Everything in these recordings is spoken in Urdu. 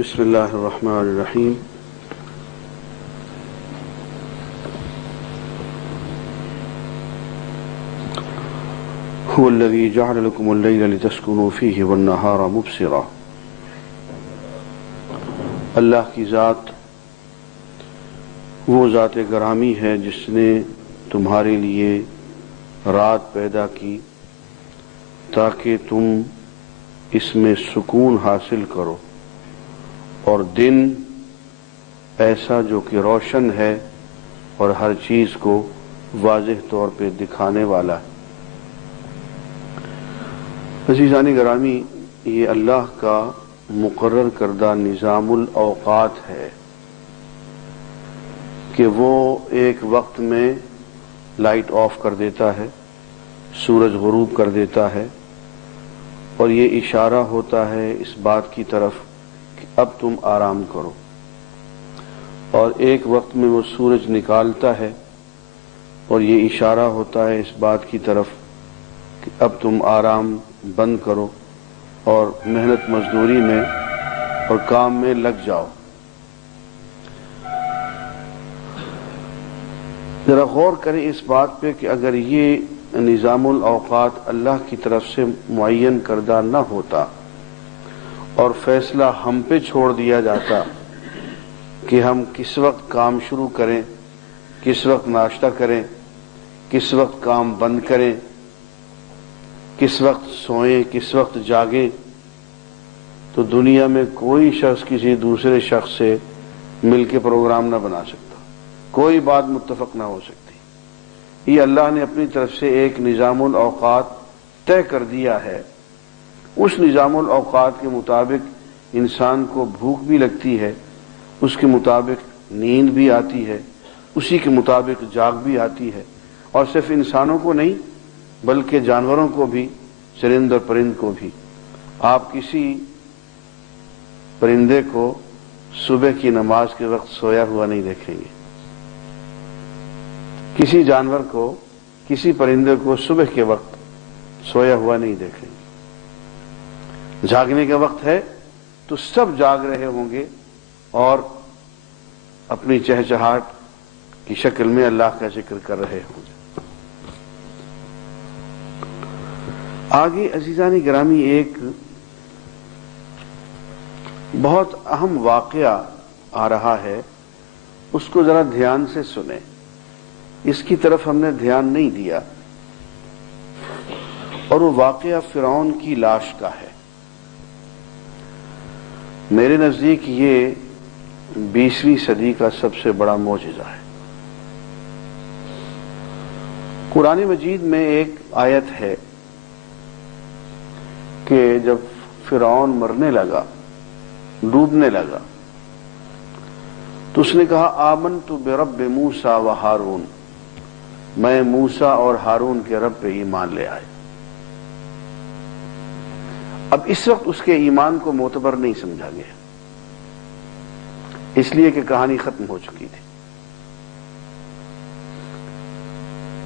بسم اللہ الرحمن الرحیم هو الذي جعل لكم الليل لتسكنوا فيه والنهار مبصرا۔ اللہ کی ذات وہ ذات گرامی ہے جس نے تمہارے لیے رات پیدا کی تاکہ تم اس میں سکون حاصل کرو، اور دن ایسا جو کہ روشن ہے اور ہر چیز کو واضح طور پہ دکھانے والا ہے۔ عزیزان گرامی، یہ اللہ کا مقرر کردہ نظام الاوقات ہے کہ وہ ایک وقت میں لائٹ آف کر دیتا ہے، سورج غروب کر دیتا ہے، اور یہ اشارہ ہوتا ہے اس بات کی طرف کہ اب تم آرام کرو، اور ایک وقت میں وہ سورج نکالتا ہے اور یہ اشارہ ہوتا ہے اس بات کی طرف کہ اب تم آرام بند کرو اور محنت مزدوری میں اور کام میں لگ جاؤ۔ ذرا غور کریں اس بات پہ کہ اگر یہ نظام الاوقات اللہ کی طرف سے معین کردہ نہ ہوتا اور فیصلہ ہم پہ چھوڑ دیا جاتا کہ ہم کس وقت کام شروع کریں، کس وقت ناشتہ کریں، کس وقت کام بند کریں، کس وقت سوئیں، کس وقت جاگیں، تو دنیا میں کوئی شخص کسی دوسرے شخص سے مل کے پروگرام نہ بنا سکتا، کوئی بات متفق نہ ہو سکتی۔ یہ اللہ نے اپنی طرف سے ایک نظام الاوقات طے کر دیا ہے۔ اس نظام الاوقات کے مطابق انسان کو بھوک بھی لگتی ہے، اس کے مطابق نیند بھی آتی ہے، اسی کے مطابق جاگ بھی آتی ہے، اور صرف انسانوں کو نہیں بلکہ جانوروں کو بھی، چرند اور پرند کو بھی۔ آپ کسی پرندے کو صبح کی نماز کے وقت سویا ہوا نہیں دیکھیں گے، کسی جانور کو، کسی پرندے کو صبح کے وقت سویا ہوا نہیں دیکھیں گے۔ جاگنے کا وقت ہے تو سب جاگ رہے ہوں گے اور اپنی چہچہاٹ کی شکل میں اللہ کا ذکر کر رہے ہوں گے۔ آگے عزیزان گرامی ایک بہت اہم واقعہ آ رہا ہے، اس کو ذرا دھیان سے سنیں، اس کی طرف ہم نے دھیان نہیں دیا، اور وہ واقعہ فرعون کی لاش کا ہے۔ میرے نزدیک یہ 20ویں صدی کا سب سے بڑا معجزہ ہے۔ قرآن مجید میں ایک آیت ہے کہ جب فرعون مرنے لگا، ڈوبنے لگا، تو اس نے کہا آمنت برب موسیٰ و ہارون، میں موسیٰ اور ہارون کے رب پہ ایمان لے آئے۔ اب اس وقت اس کے ایمان کو معتبر نہیں سمجھا گیا، اس لیے کہ کہانی ختم ہو چکی تھی۔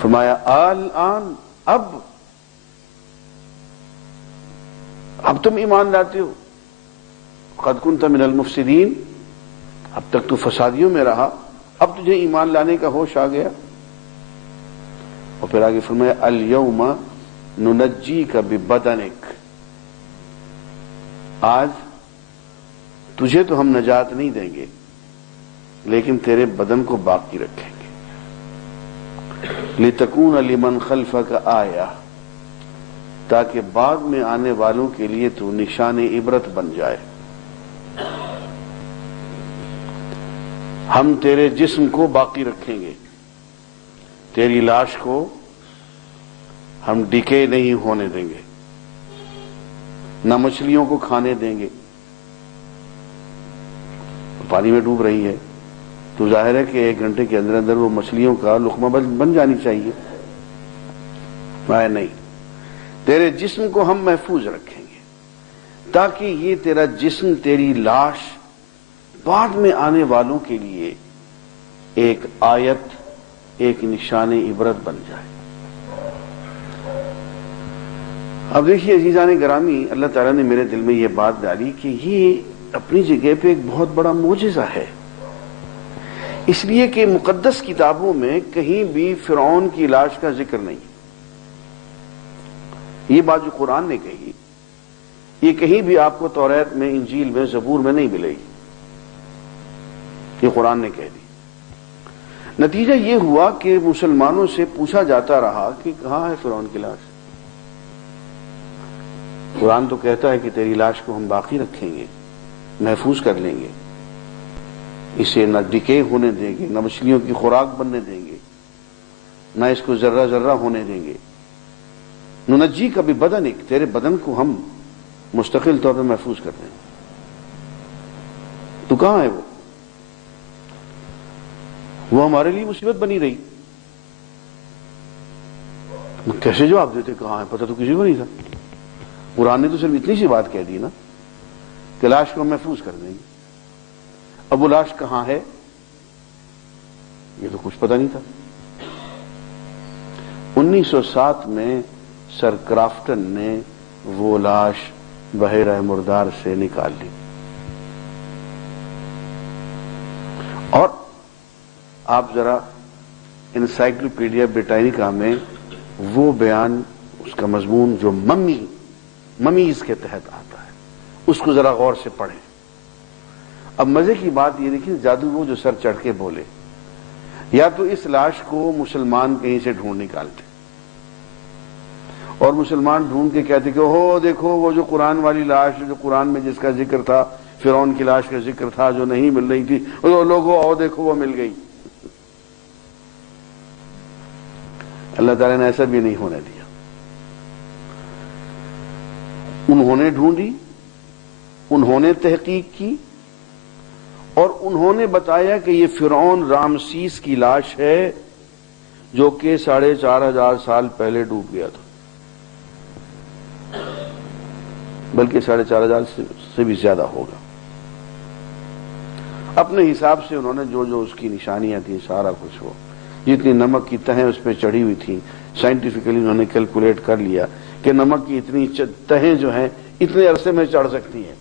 فرمایا الآن، اب تم ایمان لاتے ہو، قد کنت من المفسدین، اب تک تو فسادیوں میں رہا، اب تجھے ایمان لانے کا ہوش آ گیا۔ اور پھر آگے فرمایا الیوم ننجیک ببدنک، آج تجھے تو ہم نجات نہیں دیں گے لیکن تیرے بدن کو باقی رکھیں گے، لتکون لمن خلفک آیہ، تاکہ بعد میں آنے والوں کے لیے تو نشان عبرت بن جائے۔ ہم تیرے جسم کو باقی رکھیں گے، تیری لاش کو ہم ڈکے نہیں ہونے دیں گے، نہ مچھلیوں کو کھانے دیں گے۔ پانی میں ڈوب رہی ہے تو ظاہر ہے کہ 1 گھنٹے کے اندر اندر وہ مچھلیوں کا لقمہ بن جانی چاہیے، نہیں، تیرے جسم کو ہم محفوظ رکھیں گے تاکہ یہ تیرا جسم، تیری لاش بعد میں آنے والوں کے لیے ایک آیت، ایک نشان عبرت بن جائے۔ اب دیکھیے عزیزان گرامی، اللہ تعالیٰ نے میرے دل میں یہ بات ڈالی کہ یہ اپنی جگہ پہ ایک بہت بڑا معجزہ ہے، اس لیے کہ مقدس کتابوں میں کہیں بھی فرعون کی لاش کا ذکر نہیں۔ یہ بات جو قرآن نے کہی، یہ کہیں بھی آپ کو توریت میں، انجیل میں، زبور میں نہیں ملے گی، یہ قرآن نے کہہ دی۔ نتیجہ یہ ہوا کہ مسلمانوں سے پوچھا جاتا رہا کہ کہاں ہے فرعون کی لاش؟ قرآن تو کہتا ہے کہ تیری لاش کو ہم باقی رکھیں گے، محفوظ کر لیں گے، اسے نہ ڈکے ہونے دیں گے، نہ مچھلیوں کی خوراک بننے دیں گے، نہ اس کو ذرہ ذرہ ہونے دیں گے۔ ننجی کا بھی بدن، ایک تیرے بدن کو ہم مستقل طور پر محفوظ کر دیں گے۔ تو کہاں ہے وہ ہمارے لیے مصیبت بنی رہی۔ کیسے جواب دیتے کہاں ہے؟ پتہ تو کسی کو نہیں تھا۔ قرآن نے تو صرف اتنی سی بات کہہ دی نا کہ لاش کو ہم محفوظ کر دیں گے۔ اب وہ لاش کہاں ہے یہ تو کچھ پتہ نہیں تھا۔ 1907 میں سر کرافٹن نے وہ لاش بحیرہ مردار سے نکال لی، اور آپ ذرا انسائکلوپیڈیا بریٹانیکا میں وہ بیان، اس کا مضمون جو ممیز کے تحت آتا ہے، اس کو ذرا غور سے پڑھیں۔ اب مزے کی بات یہ دیکھیں، جادو وہ جو سر چڑھ کے بولے، یا تو اس لاش کو مسلمان کہیں سے ڈھونڈ نکالتے اور مسلمان ڈھونڈ کے کہتے کہ ہو دیکھو وہ جو قرآن والی لاش، جو قرآن میں جس کا ذکر تھا، فرعون کی لاش کا ذکر تھا جو نہیں مل رہی تھی، لوگوں او دیکھو وہ مل گئی۔ اللہ تعالیٰ نے ایسا بھی نہیں ہونے دیا۔ انہوں نے ڈھونڈی، انہوں نے تحقیق کی، اور انہوں نے بتایا کہ یہ فرعون رامسیس کی لاش ہے جو کہ 4,500 سال پہلے ڈوب گیا تھا، بلکہ 4,500 سے بھی زیادہ ہوگا۔ اپنے حساب سے انہوں نے جو جو اس کی نشانیاں تھیں، سارا کچھ، وہ جتنی نمک کی تہیں اس پہ چڑھی ہوئی تھیں، سائنٹیفکلی انہوں نے کیلکولیٹ کر لیا کہ نمک کی اتنی تہیں جو ہیں اتنے عرصے میں چڑھ سکتی ہیں۔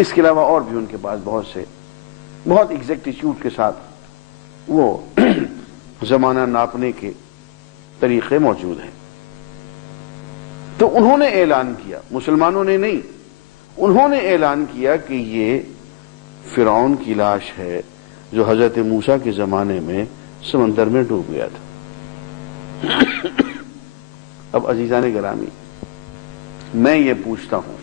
اس کے علاوہ اور بھی ان کے پاس بہت ایگزیکٹیچیوڈ کے ساتھ وہ زمانہ ناپنے کے طریقے موجود ہیں۔ تو انہوں نے اعلان کیا، مسلمانوں نے نہیں، انہوں نے اعلان کیا کہ یہ فرعون کی لاش ہے جو حضرت موسیٰ کے زمانے میں سمندر میں ڈوب گیا تھا۔ اب عزیزان گرامی، میں یہ پوچھتا ہوں،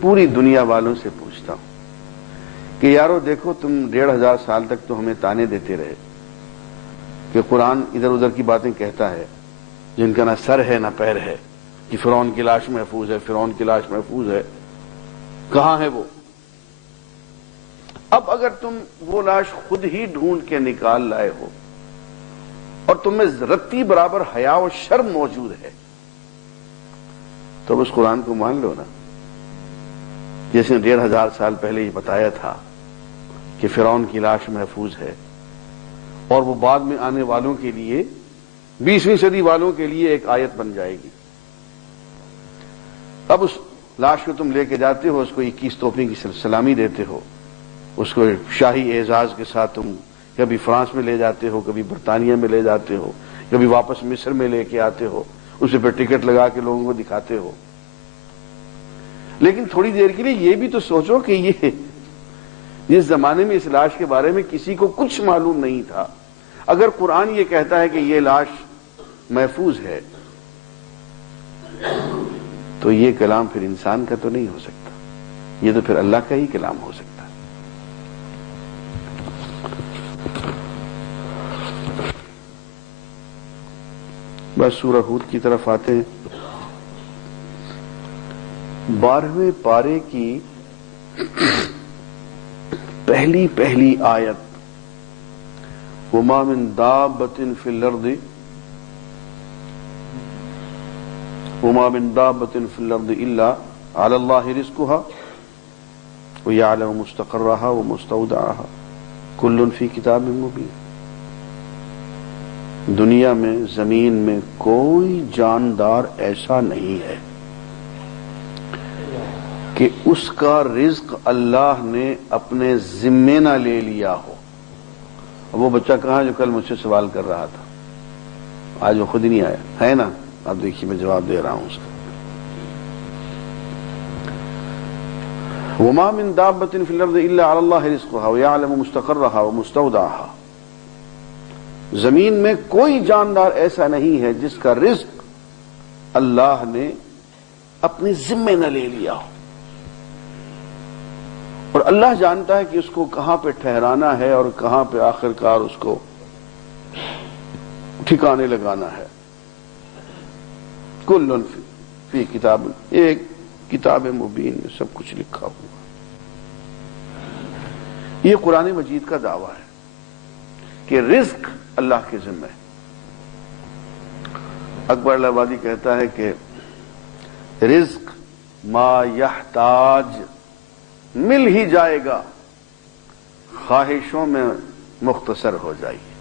پوری دنیا والوں سے پوچھتا ہوں کہ یارو دیکھو، تم 1,500 سال تک تو ہمیں تانے دیتے رہے کہ قرآن ادھر ادھر کی باتیں کہتا ہے جن کا نہ سر ہے نہ پیر ہے، کہ فرعون کی لاش محفوظ ہے، فرعون کی لاش محفوظ ہے۔ کہاں ہے وہ؟ اب اگر تم وہ لاش خود ہی ڈھونڈ کے نکال لائے ہو اور تم میں رتی برابر حیا و شرم موجود ہے تو اس قرآن کو مان لو نا، جس نے 1,500 سال پہلے یہ بتایا تھا کہ فرعون کی لاش محفوظ ہے، اور وہ بعد میں آنے والوں کے لیے، 20ویں صدی والوں کے لیے ایک آیت بن جائے گی۔ اب اس لاش کو تم لے کے جاتے ہو، اس کو 21 توپیں کی سلامی دیتے ہو، اس کو شاہی اعزاز کے ساتھ تم کبھی فرانس میں لے جاتے ہو، کبھی برطانیہ میں لے جاتے ہو، کبھی واپس مصر میں لے کے آتے ہو، اسے پہ ٹکٹ لگا کے لوگوں کو دکھاتے ہو۔ لیکن تھوڑی دیر کے لیے یہ بھی تو سوچو کہ یہ جس زمانے میں اس لاش کے بارے میں کسی کو کچھ معلوم نہیں تھا، اگر قرآن یہ کہتا ہے کہ یہ لاش محفوظ ہے، تو یہ کلام پھر انسان کا تو نہیں ہو سکتا، یہ تو پھر اللہ کا ہی کلام ہو سکتا ہے۔ بس سورہ ہود کی طرف آتے ہیں۔ 12ویں پارے کی پہلی آیت، وَمَا مِن دَابَّةٍ فِي الْأَرْضِ إِلَّا عَلَى اللَّهِ رِزْقُهَا وَيَعْلَمُ مُسْتَقَرَّهَا وَمُسْتَوْدَعَهَا كُلٌّ فِي كِتَابٍ مُبِينٍ۔ دنیا میں، زمین میں کوئی جاندار ایسا نہیں ہے کہ اس کا رزق اللہ نے اپنے ذمے نہ لے لیا ہو. وہ بچہ کہاں جو کل مجھ سے سوال کر رہا تھا، آج وہ خود ہی نہیں آیا ہے نا. اب دیکھیے میں جواب دے رہا ہوں اس کا. وما من دابۃ فی الارض الا علی اللہ رزقها ویعلم مستقرها ومستودعها. زمین میں کوئی جاندار ایسا نہیں ہے جس کا رزق اللہ نے اپنے ذمے نہ لے لیا ہو، اور اللہ جانتا ہے کہ اس کو کہاں پہ ٹھہرانا ہے اور کہاں پہ آخر کار اس کو ٹھکانے لگانا ہے. کل فی کتاب، ایک کتاب مبین میں سب کچھ لکھا ہوا. یہ قرآن مجید کا دعویٰ ہے کہ رزق اللہ کے ذمہ ہے. اکبر الہ آبادی کہتا ہے کہ رزق ما یحتاج مل ہی جائے گا، خواہشوں میں مختصر ہو جائیے.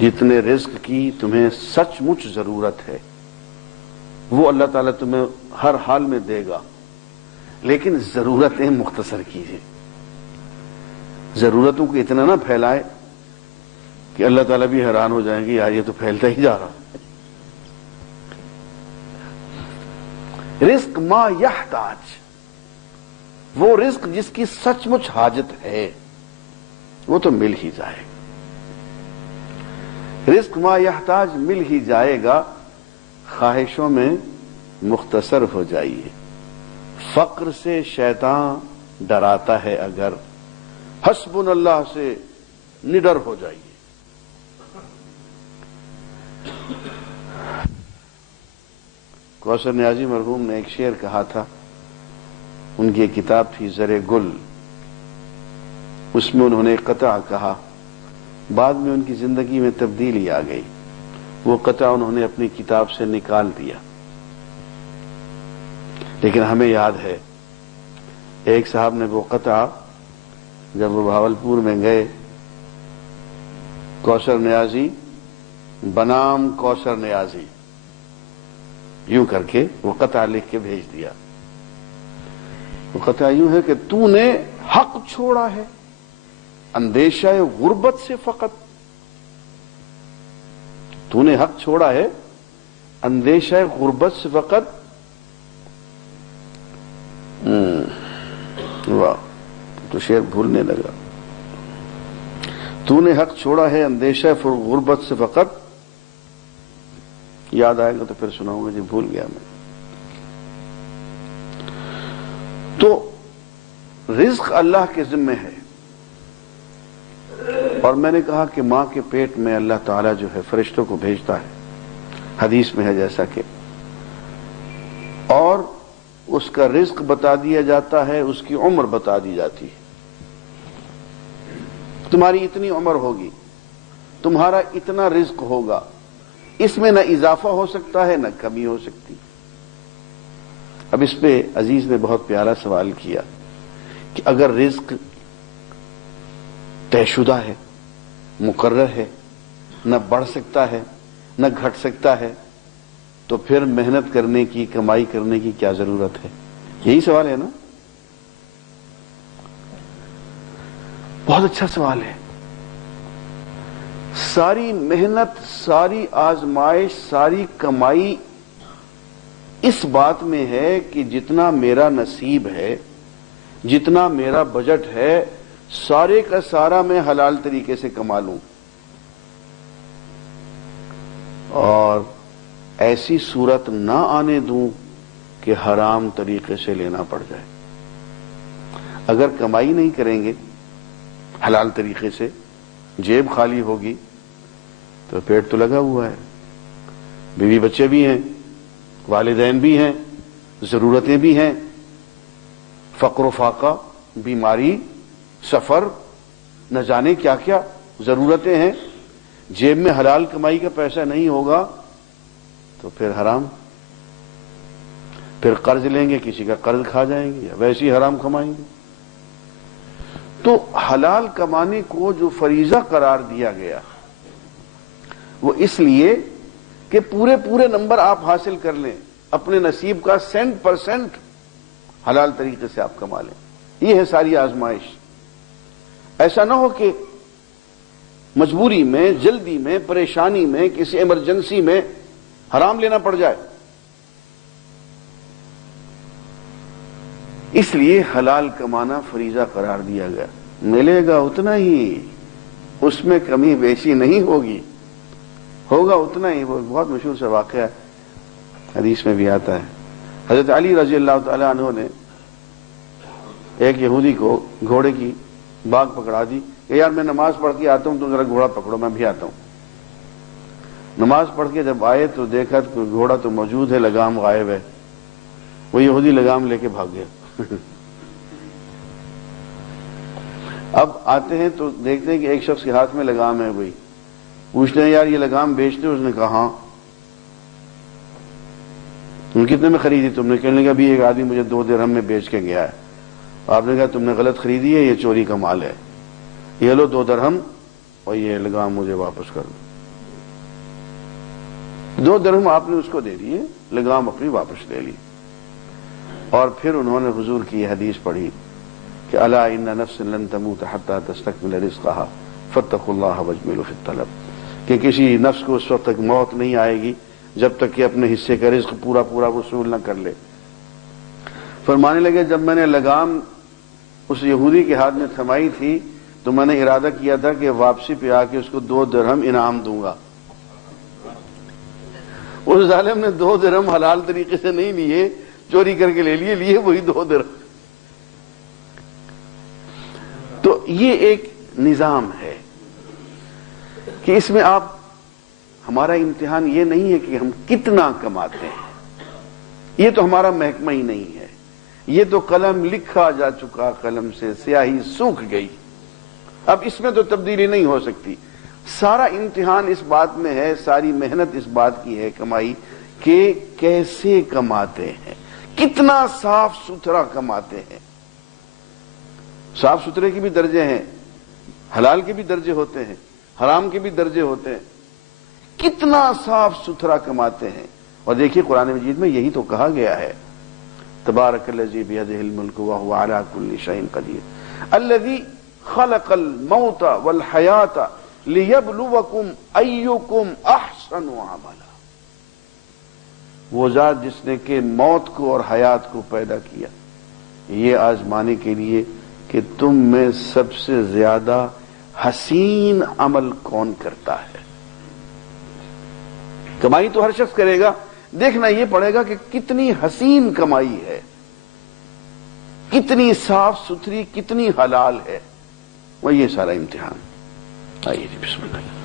جتنے رزق کی تمہیں سچ مچ ضرورت ہے وہ اللہ تعالیٰ تمہیں ہر حال میں دے گا، لیکن ضرورتیں مختصر کیجیے. ضرورتوں کو اتنا نہ پھیلائے کہ اللہ تعالیٰ بھی حیران ہو جائیں گے یار یہ تو پھیلتا ہی جا رہا. رزق ما یحتاج، وہ رزق جس کی سچ مچ حاجت ہے وہ تو مل ہی جائے گا. رزق ما یحتاج مل ہی جائے گا، خواہشوں میں مختصر ہو جائیے. فقر سے شیطان ڈراتا ہے اگر، حسبنا اللہ سے نڈر ہو جائیے. کوثر نیازی مرحوم نے ایک شعر کہا تھا، ان کی ایک کتاب تھی زر گل، اس میں انہوں نے ایک قطع کہا. بعد میں ان کی زندگی میں تبدیلی آ گئی، وہ قطع انہوں نے اپنی کتاب سے نکال دیا. لیکن ہمیں یاد ہے ایک صاحب نے وہ قطع جب وہ بھاولپور میں گئے، کوثر نیازی بنام کوثر نیازی یوں کر کے وہ قطع لکھ کے بھیج دیا. وہ قطع یوں ہے کہ تو نے حق چھوڑا ہے اندیشہ غربت سے فقط، تو نے حق چھوڑا ہے اندیشہ غربت سے فقط. واہ، تو شعر بھولنے لگا. تو نے حق چھوڑا ہے اندیشہ غربت سے فقط، یاد آئے گا تو پھر سناؤں گا جی، بھول گیا میں. تو رزق اللہ کے ذمہ ہے. اور میں نے کہا کہ ماں کے پیٹ میں اللہ تعالیٰ جو ہے فرشتوں کو بھیجتا ہے، حدیث میں ہے جیسا کہ، اور اس کا رزق بتا دیا جاتا ہے، اس کی عمر بتا دی جاتی ہے. تمہاری اتنی عمر ہوگی، تمہارا اتنا رزق ہوگا، اس میں نہ اضافہ ہو سکتا ہے نہ کمی ہو سکتی. اب اس پہ عزیز نے بہت پیارا سوال کیا کہ اگر رزق طے شدہ ہے، مقرر ہے، نہ بڑھ سکتا ہے نہ گھٹ سکتا ہے، تو پھر محنت کرنے کی، کمائی کرنے کی کیا ضرورت ہے؟ یہی سوال ہے نا؟ بہت اچھا سوال ہے. ساری محنت، ساری آزمائش، ساری کمائی اس بات میں ہے کہ جتنا میرا نصیب ہے، جتنا میرا بجٹ ہے، سارے کا سارا میں حلال طریقے سے کما لوں، اور ایسی صورت نہ آنے دوں کہ حرام طریقے سے لینا پڑ جائے. اگر کمائی نہیں کریں گے حلال طریقے سے، جیب خالی ہوگی تو پیٹ تو لگا ہوا ہے، بیوی بچے بھی ہیں، والدین بھی ہیں، ضرورتیں بھی ہیں، فقر و فاقہ، بیماری، سفر، نہ جانے کیا کیا ضرورتیں ہیں. جیب میں حلال کمائی کا پیسہ نہیں ہوگا تو پھر حرام. پھر قرض لیں گے، کسی کا قرض کھا جائیں گے، یا ویسے ہی حرام کمائیں گے. تو حلال کمانے کو جو فریضہ قرار دیا گیا وہ اس لیے کہ پورے نمبر آپ حاصل کر لیں، اپنے نصیب کا 100% حلال طریقے سے آپ کما لیں. یہ ہے ساری آزمائش. ایسا نہ ہو کہ مجبوری میں، جلدی میں، پریشانی میں، کسی ایمرجنسی میں حرام لینا پڑ جائے. اس لیے حلال کمانا فریضہ قرار دیا گیا. ملے گا اتنا ہی، اس میں کمی بیشی نہیں ہوگی، ہوگا اتنا ہی. وہ بہت مشہور سا واقعہ ہے، حدیث میں بھی آتا ہے. حضرت علی رضی اللہ تعالی عنہ نے ایک یہودی کو گھوڑے کی باگ پکڑا دی کہ یار میں نماز پڑھ کے آتا ہوں، تم ذرا گھوڑا پکڑو، میں بھی آتا ہوں. نماز پڑھ کے جب آئے تو دیکھا کہ گھوڑا تو موجود ہے، لگام غائب ہے. وہ یہودی لگام لے کے بھاگ گیا. اب آتے ہیں تو دیکھتے ہیں کہ ایک شخص کے ہاتھ میں لگام ہے. بھائی پوچھتے ہیں یار یہ لگام بیچتے ہو؟ اس نے کہا ہاں. کتنے میں خریدی تم نے؟ کہنے لگا ابھی ایک آدمی مجھے 2 درہم میں بیچ کے گیا ہے. آپ نے کہا تم نے غلط خریدی ہے، یہ چوری کا مال ہے، یہ لو 2 درہم اور یہ لگام مجھے واپس کر دو. 2 درہم آپ نے اس کو دے دیے، لگام اپنی واپس لے لی. اور پھر انہوں نے حضور کی یہ حدیث پڑھی کہ الا ان نفس لن تموت حتى تستكمل رزقها فاتقوا الله واجملوا في الطلب، کہ کسی نفس کو اس وقت تک موت نہیں آئے گی جب تک کہ اپنے حصے کا رزق پورا پورا وصول نہ کر لے. فرمانے لگے جب میں نے لگام اس یہودی کے ہاتھ میں تھمائی تھی تو میں نے ارادہ کیا تھا کہ واپسی پہ آ کے اس کو 2 درہم انعام دوں گا. اس ظالم نے 2 درہم حلال طریقے سے نہیں لیے، چوری کر کے لے لیے وہی 2 درہم. تو یہ ایک نظام ہے کہ اس میں آپ، ہمارا امتحان یہ نہیں ہے کہ ہم کتنا کماتے ہیں، یہ تو ہمارا محکمہ ہی نہیں ہے. یہ تو قلم لکھا جا چکا، قلم سے سیاہی سوکھ گئی، اب اس میں تو تبدیلی نہیں ہو سکتی. سارا امتحان اس بات میں ہے، ساری محنت اس بات کی ہے کمائی کہ کیسے کماتے ہیں، کتنا صاف ستھرا کماتے ہیں. صاف ستھرے کے بھی درجے ہیں، حلال کے بھی درجے ہوتے ہیں، حرام کے بھی درجے ہوتے ہیں. کتنا صاف ستھرا کماتے ہیں. اور دیکھیے قرآن مجید میں یہی تو کہا گیا ہے، تبارک الذی بیدہ الملک وہو علی کل شیء قدیر الذی خلق الموت والحیات لیبلوکم ایکم احسن عملا. وہ ذات جس نے کہ موت کو اور حیات کو پیدا کیا یہ آزمانے کے لیے کہ تم میں سب سے زیادہ حسین عمل کون کرتا ہے. کمائی تو ہر شخص کرے گا، دیکھنا یہ پڑے گا کہ کتنی حسین کمائی ہے، کتنی صاف ستھری، کتنی حلال ہے. وہ یہ سارا امتحان. آئیے جی بسم اللہ.